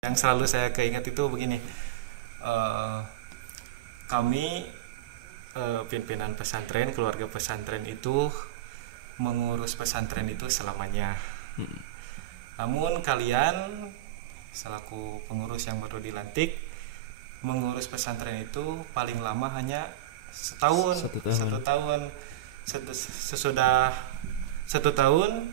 Yang selalu saya keingat itu begini, eh, kami pimpinan pesantren, keluarga pesantren itu mengurus pesantren itu selamanya. Namun kalian selaku pengurus yang baru dilantik mengurus pesantren itu paling lama hanya setahun. Satu tahun. Sesudah 1 tahun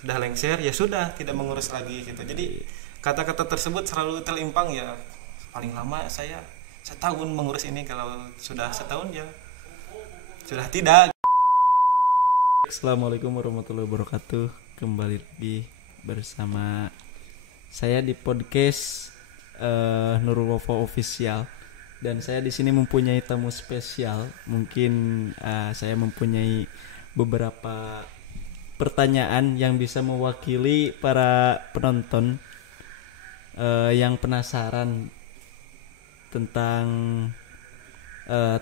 sudah lengser, ya sudah tidak mengurus lagi gitu. Jadi kata-kata tersebut selalu terlimpang ya, paling lama saya setahun mengurus ini, kalau sudah setahun ya sudah tidak. Assalamualaikum warahmatullahi wabarakatuh. Kembali lagi bersama saya di podcast Nurul Wafa Official. Dan saya di sini mempunyai tamu spesial. Mungkin saya mempunyai beberapa pertanyaan yang bisa mewakili para penonton yang penasaran tentang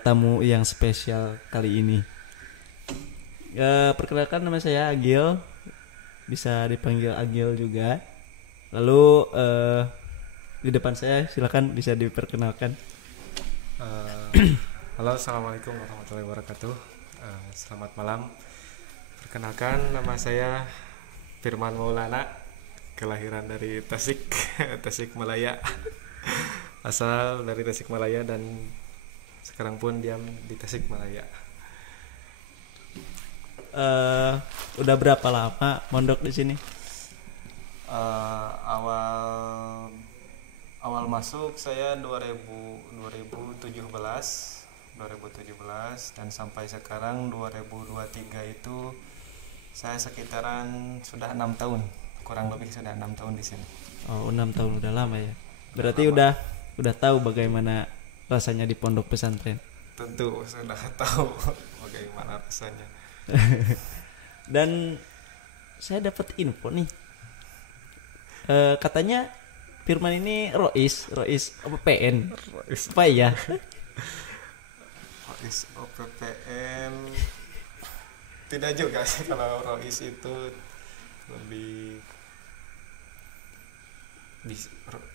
tamu yang spesial kali ini. Perkenalkan, nama saya Agil, bisa dipanggil Agil juga. Lalu di depan saya silakan bisa diperkenalkan. Halo, assalamualaikum warahmatullahi wabarakatuh. Selamat malam. Perkenalkan, nama saya Firman Maulana, kelahiran dari Tasik, Tasikmalaya. Asal dari Tasikmalaya dan sekarang pun diam di Tasikmalaya. Udah berapa lama mondok di sini? Awal masuk saya 2017 dan sampai sekarang 2023 itu saya sekitaran sudah 6 tahun, kurang lebih sudah 6 tahun di sini. Oh, 6 tahun udah lama ya. Berarti udah tahu bagaimana rasanya di pondok pesantren. Tentu sudah tahu bagaimana rasanya. Dan saya dapat info nih. Katanya Firman ini Rois apa PN? Apa ya? Rois OPPN tidak juga sih, kalau Rois itu lebih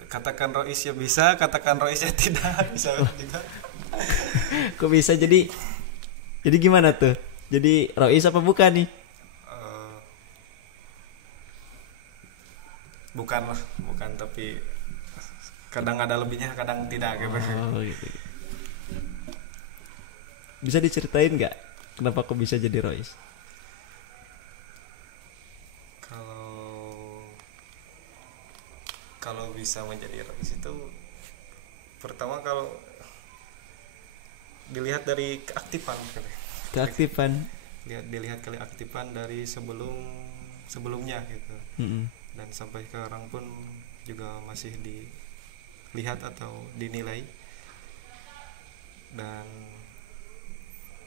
katakan Rois ya bisa, katakan Rois ya tidak bisa juga. Kok bisa jadi gimana tuh? Jadi Rois apa bukan nih? Bukan, tapi kadang ada lebihnya, kadang tidak gitu. Oh, gitu. Bisa diceritain nggak kenapa kok bisa jadi Rois? Kalau bisa menjadi Rois itu pertama kalau dilihat dari keaktifan. Dilihat keaktifan dari sebelumnya gitu. Dan sampai sekarang pun juga masih dilihat atau dinilai dan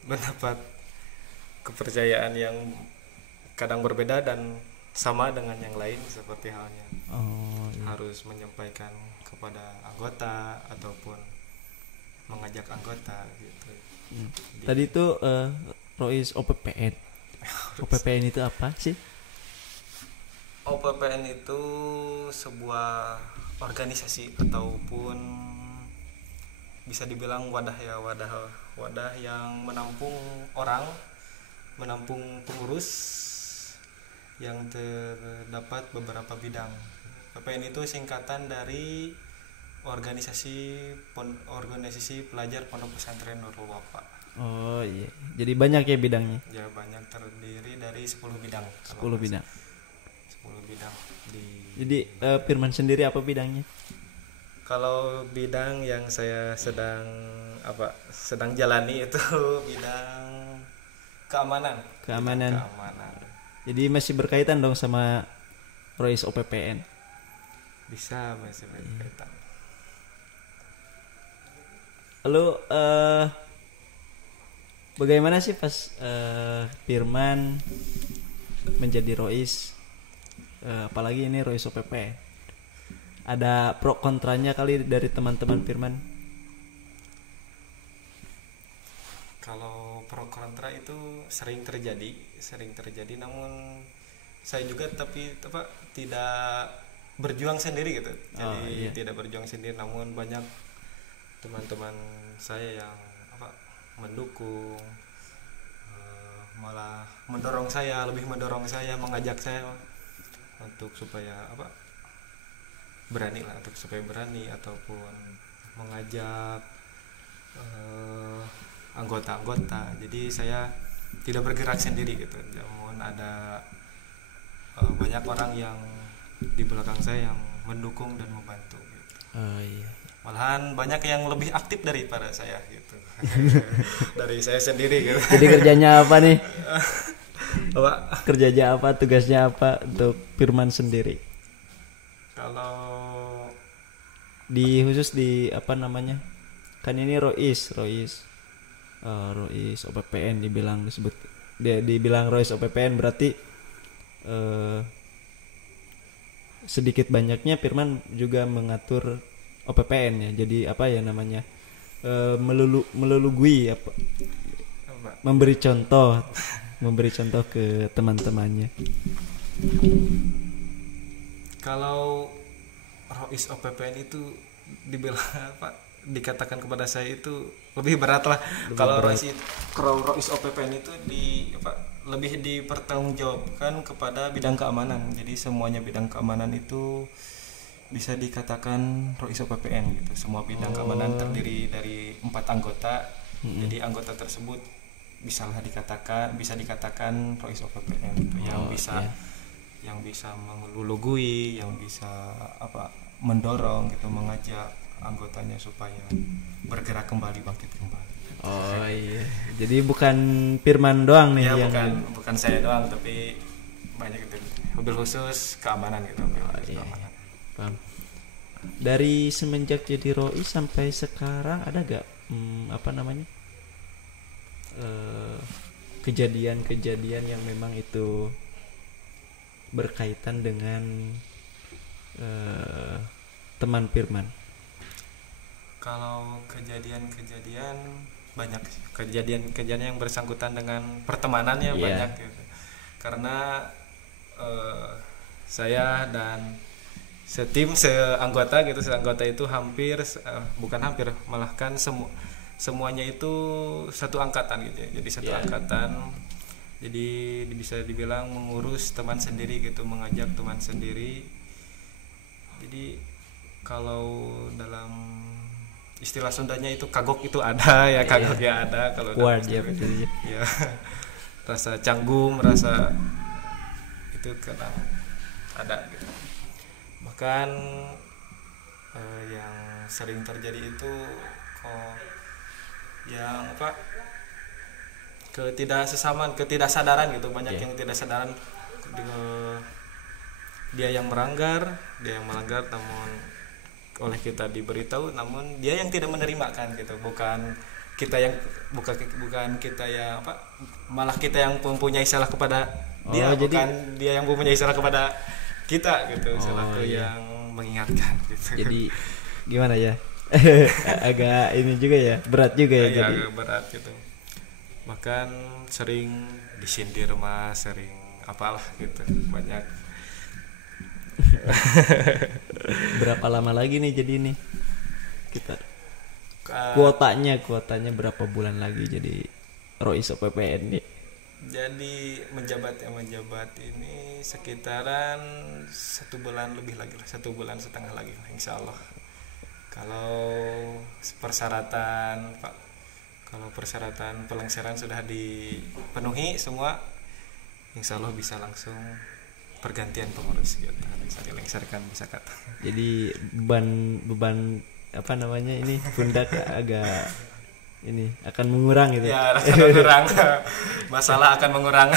mendapat kepercayaan yang kadang berbeda dan sama dengan yang lain, seperti halnya harus menyampaikan kepada anggota ataupun mengajak anggota gitu. Tadi itu Rois OPPN. OPPN itu apa sih? OPPN itu sebuah organisasi ataupun bisa dibilang wadah yang menampung pengurus yang terdapat beberapa bidang. PPN itu singkatan dari organisasi pelajar Pondok Pesantren Nurul Wafa. Oh iya, jadi banyak ya bidangnya? Ya banyak, terdiri dari 10 bidang. 10 bidang. 10 bidang Jadi Firman sendiri apa bidangnya? Kalau bidang yang saya sedang jalani itu bidang keamanan. Jadi masih berkaitan dong sama Rois OPPN. Masih berkaitan. Lalu bagaimana sih pas Firman menjadi Rois, apalagi ini Rois OPPN? Ada pro kontranya kali dari teman-teman Firman? Kalau pro kontra itu sering terjadi, namun saya juga tidak berjuang sendiri gitu. Oh, Jadi iya. tidak berjuang sendiri, namun banyak teman-teman saya yang apa mendukung, malah lebih mendorong saya, mengajak saya untuk supaya apa berani lah, untuk supaya berani ataupun mengajak anggota-anggota. Jadi saya tidak bergerak sendiri gitu, namun ada banyak orang yang di belakang saya yang mendukung dan membantu gitu. Oh iya. Malahan banyak yang lebih aktif daripada saya gitu. Dari saya sendiri gitu. Jadi kerjanya apa nih? Apa? Kerjanya apa? Tugasnya apa untuk Firman sendiri? Kalau Di khusus di apa namanya? Kan ini Rois OPPN dibilang Rois OPPN berarti sedikit banyaknya Firman juga mengatur OPPN ya. Jadi apa ya namanya? Melulugui apa? Memberi contoh ke teman-temannya. kalau Rois OPPN itu dibilang apa? Dikatakan kepada saya itu lebih berat lah. Kalau Rois OPPN itu lebih dipertanggungjawabkan kepada bidang keamanan. Jadi semuanya bidang keamanan itu bisa dikatakan Rois OPPN gitu. Semua bidang keamanan terdiri dari 4 anggota. Jadi anggota tersebut bisa dikatakan Rois OPPN gitu, yang bisa melulugui, yang bisa mendorong gitu, mengajak anggotanya supaya bergerak kembali, bangkit kembali. Oh iya. Jadi bukan Firman doang nih Ya yang bukan saya doang, tapi banyak itu. Mobil khusus keamanan gitu. Keamanan. Paham. Dari semenjak jadi Rois sampai sekarang ada gak kejadian-kejadian yang memang itu berkaitan dengan teman Firman? Kalau kejadian-kejadian banyak sih. Kejadian-kejadian yang bersangkutan dengan pertemanan ya banyak gitu. Karena saya dan seanggota itu semuanya itu satu angkatan gitu ya. Jadi satu angkatan. Jadi bisa dibilang mengurus teman sendiri gitu, mengajak teman sendiri. Jadi kalau dalam istilah Sundanya itu kagok itu ada ya, kagok ya ada kalau dalam ya. Rasa canggung, rasa itu kadang ada gitu. Bahkan yang sering terjadi itu yang ketidaksadaran gitu. Banyak yang tidak sadaran, dia yang melanggar namun oleh kita diberitahu, namun dia yang tidak menerima kan gitu. Bukan kita yang malah kita yang mempunyai salah kepada dia, bukan dia yang mempunyai salah kepada kita gitu. Selaku yang mengingatkan gitu. Jadi gimana ya? Agak ini juga ya, berat juga ya. Jadi agak berat gitu. Bahkan sering disindir sering apalah gitu, banyak. Berapa lama lagi nih jadi nih kita kuotanya berapa bulan lagi jadi Rois OPPN nih? Jadi menjabat ini sekitaran 1 bulan lebih lagi lah, 1 bulan setengah lagi lah, insya Allah. Kalau persyaratan pelengseran sudah dipenuhi semua, insya Allah bisa langsung pergantian pengurus gitu, bisa dilengserkan, bisa kata. Jadi beban apa namanya ini pundak agak ini akan mengurang gitu. Ya, akan mengurang. Masalah akan mengurang.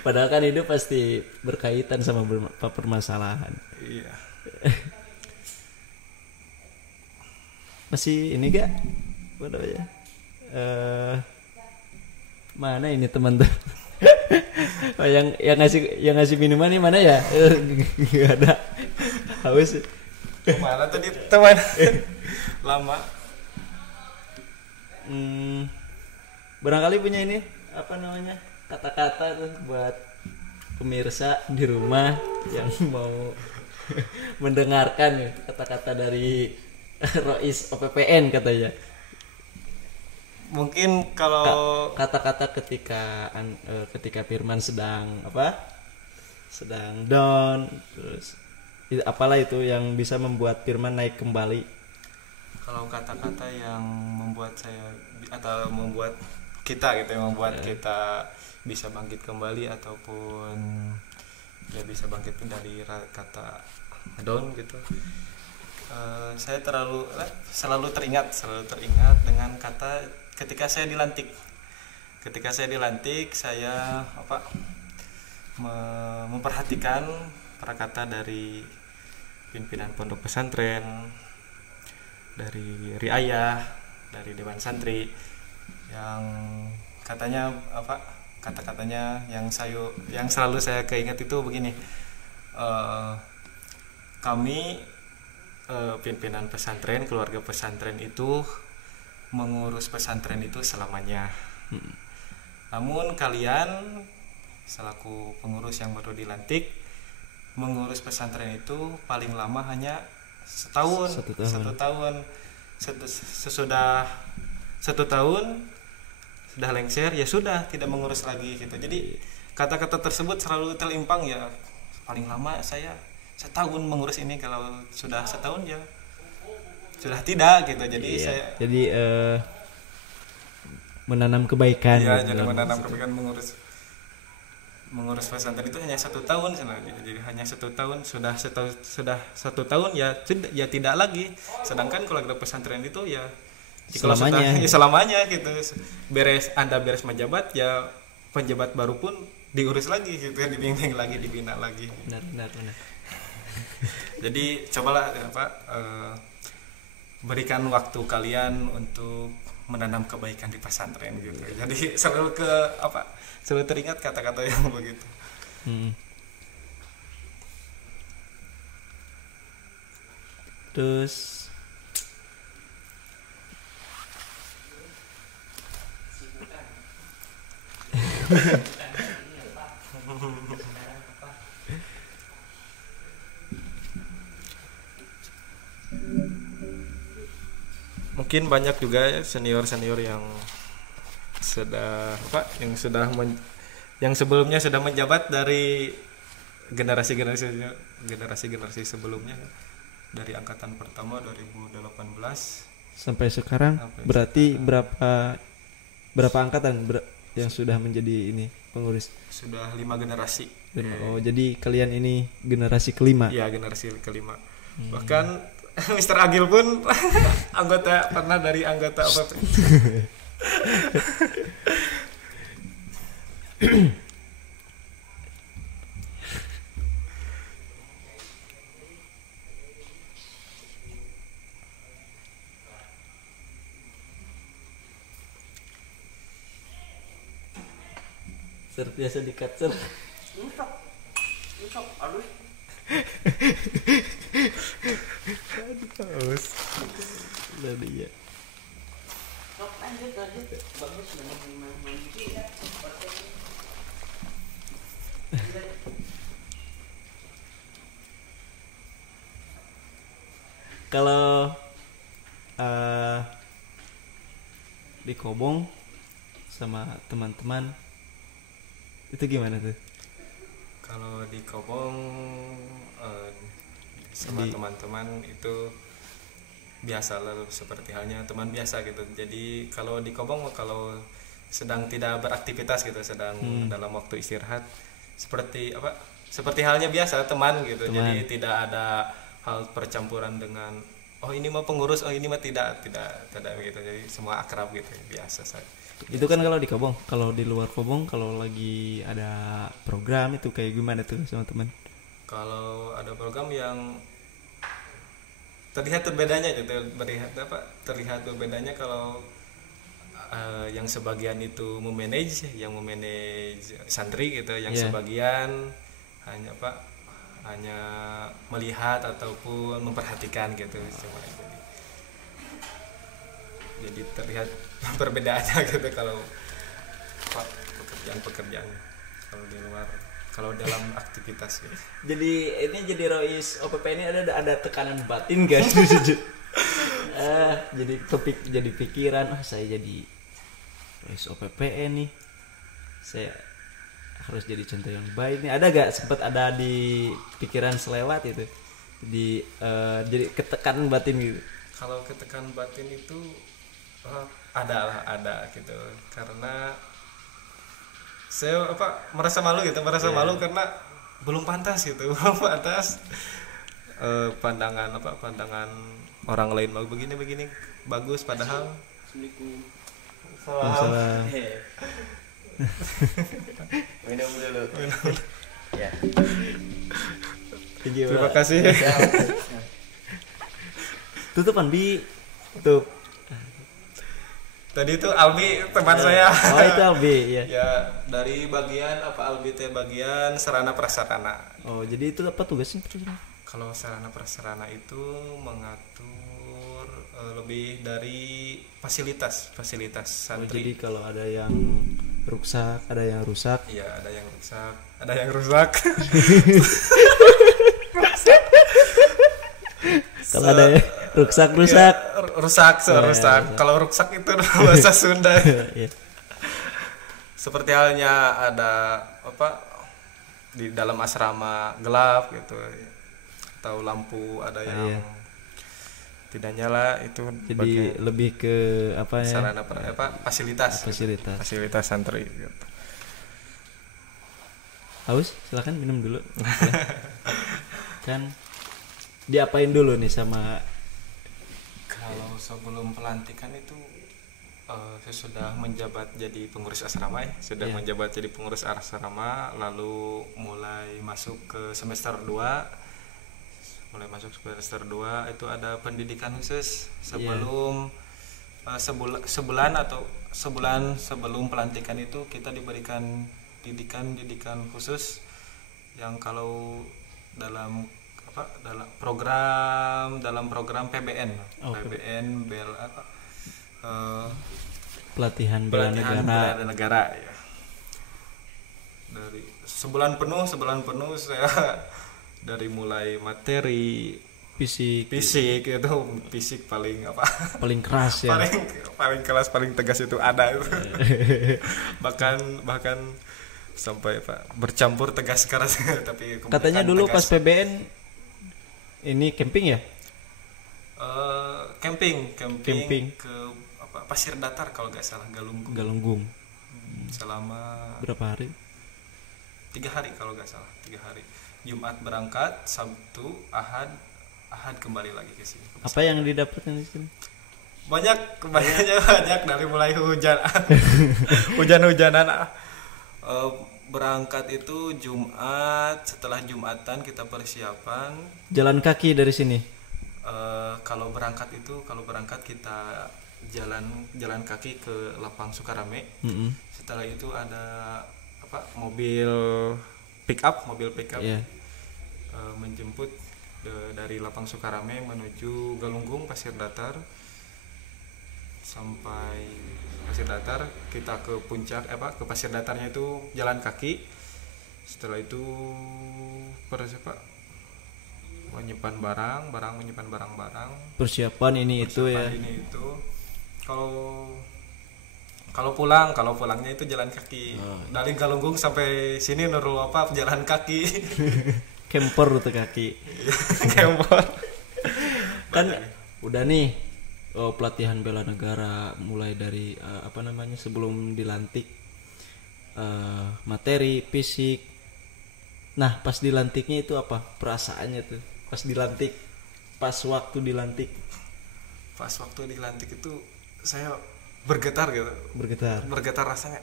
Padahal kan hidup pasti berkaitan sama permasalahan. Iya. Masih ini gak? Mana ini teman-teman? Oh, yang ngasih minuman nih mana ya? Gak ada. Haus. Mana tadi teman? Lama. Barangkali punya ini apa namanya? Kata-kata tuh buat pemirsa di rumah yang mau mendengarkan ya, kata-kata dari Rois OPPN katanya. Mungkin kalau Kata-kata ketika Firman sedang sedang down, terus apalah itu yang bisa membuat Firman naik kembali. kalau kata-kata yang membuat saya atau membuat kita gitu yang membuat kita bisa bangkit kembali ataupun ya bisa bangkit dari kata down gitu. Saya selalu teringat dengan kata ketika saya dilantik. Ketika saya dilantik, saya memperhatikan perkata dari pimpinan pondok pesantren, dari riayah, dari dewan santri yang katanya kata-katanya yang selalu saya keinget itu begini. Kami pimpinan pesantren, keluarga pesantren itu mengurus pesantren itu selamanya. Namun kalian selaku pengurus yang baru dilantik mengurus pesantren itu paling lama hanya setahun. Sesudah 1 tahun sudah lengser, ya sudah tidak mengurus lagi gitu. Jadi kata-kata tersebut selalu terlimpang ya, paling lama saya setahun mengurus ini, kalau sudah setahun ya sudah tidak gitu. Jadi menanam kebaikan. Ya, jadi menanam kebaikan mengurus pesantren itu hanya 1 tahun. Jadi hanya 1 tahun, sudah 1 tahun ya tidak lagi. Sedangkan kalau pesantren itu ya selamanya gitu. Anda beres menjabat ya penjabat baru pun diurus lagi gitu, dibimbing lagi, dibina lagi. Benar. Jadi cobalah berikan waktu kalian untuk menanam kebaikan di pesantren gitu. Jadi selalu teringat kata-kata yang begitu. Terus mungkin banyak juga senior yang yang sebelumnya sudah menjabat dari generasi sebelumnya, dari angkatan pertama 2018 sampai sekarang berarti berapa angkatan yang sudah menjadi ini pengurus? Sudah 5 generasi. Oh, jadi kalian ini generasi kelima? Iya, generasi kelima. Bahkan Mr. Agil pun pernah dari anggota Terbiasa di-capture. Aduh. Dari ya. Bagus Kalau di Kobong sama teman-teman itu gimana tuh? Kalau di Kobong sama teman-teman itu biasa, lalu seperti halnya teman biasa gitu. Jadi kalau di Kobong kalau sedang tidak beraktivitas gitu, sedang dalam waktu istirahat, seperti halnya biasa teman gitu. Jadi tidak ada hal percampuran dengan oh ini mah pengurus, oh ini mah tidak begitu. Jadi semua akrab gitu, biasa saja. Itu kan kalau di Kobong. Kalau di luar Kobong, kalau lagi ada program itu kayak gimana tuh sama teman? Kalau ada program yang terlihat berbedanya gitu, terlihat berbedanya kalau yang sebagian itu memanage santri gitu, yang sebagian hanya melihat ataupun memperhatikan gitu. Jadi terlihat perbedaannya gitu kalau pekerjaan kalau di luar. kalau dalam aktivitas gitu. Jadi ini jadi Rois OPP ini ada tekanan batin guys. Jadi pikiran, saya jadi Rois OPP nih. Saya harus jadi contoh yang baik nih. Ada gak sempat ada di pikiran selewat itu? Jadi ketekanan batin gitu. Kalau ketekanan batin itu ada gitu. Karena saya merasa malu gitu, malu karena belum pantas gitu. Belum pantas pandangan orang lain begini bagus, padahal Salam. Minum dulu. Ya. Terima kasih. Tutupan Bi. Tutup. Tadi itu Albi teman saya. Oh itu Albi ya. Ya, dari bagian Albi teh bagian sarana prasarana. Oh jadi itu apa tugasnya? Kalau sarana prasarana itu mengatur lebih dari fasilitas Oh, santri. jadi kalau ada yang rusak, ada yang rusak. Iya, ada yang rusak, ada yang rusak. Kalau ada yang rusak. Ya, rusak. Kalau rusak itu bahasa Sunda. Iya. Seperti halnya ada di dalam asrama gelap gitu, atau lampu ada yang tidak nyala, itu Jadi bagian lebih ke apa ya? sarana fasilitas santri gitu. Haus? Silakan minum dulu. Kan diapain dulu nih sama Kalau sebelum pelantikan itu sesudah menjabat jadi pengurus asrama Iya. menjabat jadi pengurus asrama, lalu mulai masuk ke semester 2. Itu ada pendidikan khusus sebelum sebulan sebelum pelantikan itu kita diberikan didikan khusus yang kalau dalam program PBN. PBN pelatihan bela negara ya. Dari sebulan penuh saya dari mulai materi fisik itu fisik paling paling keras ya. paling keras, paling tegas itu ada itu. bahkan sampai bercampur tegas keras. Tapi Katanya dulu pas PBN ini camping ya? Camping ke Pasir Datar kalau nggak salah, Galunggung. Selama Berapa hari? 3 hari kalau nggak salah, 3 hari. Jumat berangkat, Sabtu, Ahad kembali lagi ke sini. Apa yang didapatkan di sini? Banyak dari mulai hujan-hujanan. Berangkat itu Jumat, setelah Jumatan kita persiapan. Jalan kaki dari sini. Kalau berangkat kita jalan kaki ke Lapang Sukarame. Setelah itu ada mobil pick up Yeah. menjemput dari Lapang Sukarame menuju Galunggung, Pasir Datar. Sampai Pasir Datar kita ke puncak ke Pasir Datarnya itu jalan kaki. Setelah itu menyimpan barang. Persiapan ini itu ya. Kalau pulangnya itu jalan kaki. Dari Galunggung sampai sini Nurul Wafat jalan kaki. Camper tuh kaki. Camper. Kan udah nih pelatihan bela negara mulai dari sebelum dilantik, materi fisik. Nah pas dilantiknya itu apa perasaannya tuh pas dilantik, pas waktu dilantik itu saya bergetar rasanya.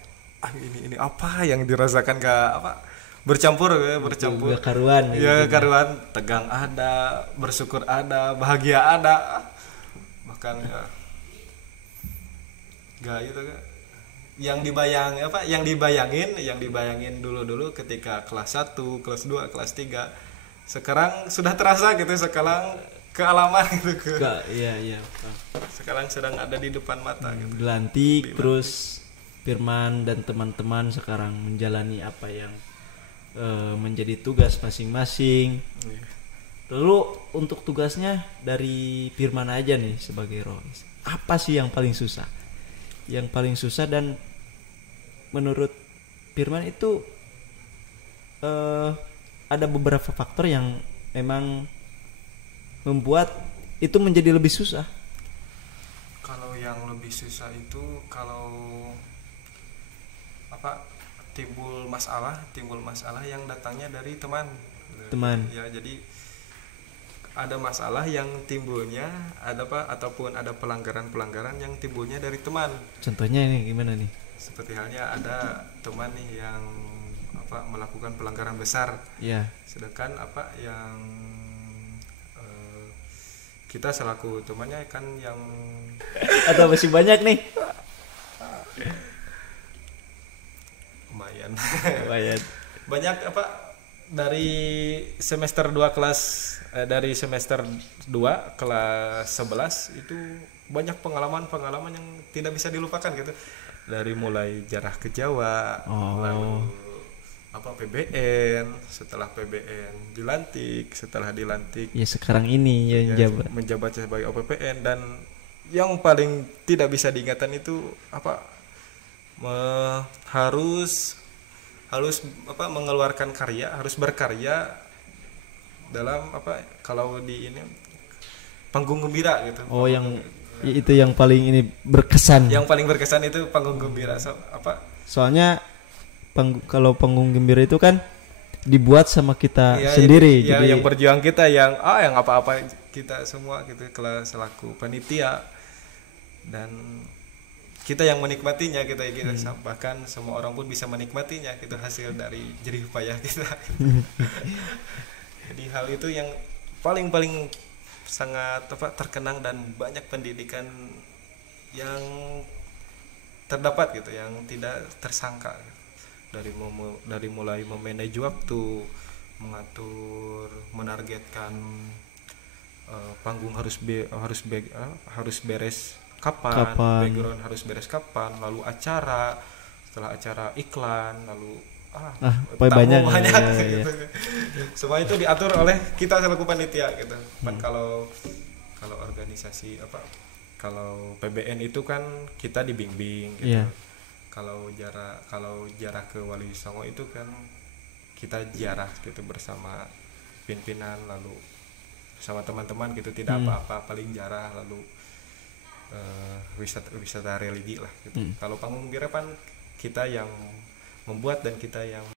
Ini apa yang dirasakan bercampur. Gak karuan ya, karuan. Tegang ada, bersyukur ada, bahagia ada, bahkan yang dibayangin dulu ketika kelas 1, kelas 2, kelas 3 sekarang sudah terasa gitu, sekarang kealaman gitu iya. Sekarang sedang ada di depan mata gitu. Dilantik terus Firman dan teman-teman sekarang menjalani apa yang menjadi tugas masing-masing. Iya. Lalu untuk tugasnya dari Firman aja nih sebagai Rois, apa sih yang paling susah? Yang paling susah dan menurut Firman itu ada beberapa faktor yang memang membuat itu menjadi lebih susah. Kalau yang lebih susah itu kalau apa timbul masalah yang datangnya dari teman. Ya, jadi ada masalah yang timbulnya ataupun ada pelanggaran yang timbulnya dari teman. Contohnya ini gimana nih? Seperti halnya ada teman nih yang melakukan pelanggaran besar. Ya. Sedangkan yang kita selaku temannya kan yang atau masih banyak nih? Lumayan. Banyak dari semester 2 kelas 11 itu banyak pengalaman yang tidak bisa dilupakan gitu. Dari mulai jarah ke Jawa, lalu PBN, setelah PBN dilantik ya sekarang ini yang menjabat sebagai OPPN, dan yang paling tidak bisa diingatan itu harus mengeluarkan karya, harus berkarya dalam kalau di ini panggung gembira gitu. Itu yang paling ini berkesan. Yang paling berkesan itu panggung gembira. Soalnya kalau panggung gembira itu kan dibuat sama kita sendiri. Jadi yang berjuang kita, yang apa-apa kita semua gitu, selaku panitia, dan kita yang menikmatinya, kita bahkan semua orang pun bisa menikmatinya, itu hasil dari jerih payah kita. Jadi hal itu yang paling sangat terkenang, dan banyak pendidikan yang terdapat gitu, yang tidak tersangka gitu. Dari mulai memanage waktu, mengatur, menargetkan panggung harus beres kapan, background harus beres kapan, lalu setelah acara iklan, lalu banyak gitu. Semua itu diatur oleh kita selaku panitia gitu. Kalau organisasi kalau PBN itu kan kita dibimbing gitu. Kalau jarak ke Wali Songo itu kan kita ziarah gitu bersama pimpinan, lalu bersama teman-teman gitu, tidak apa-apa, paling ziarah, lalu wisata religi lah gitu. Kalau panggung gembira kan kita yang membuat dan kita yang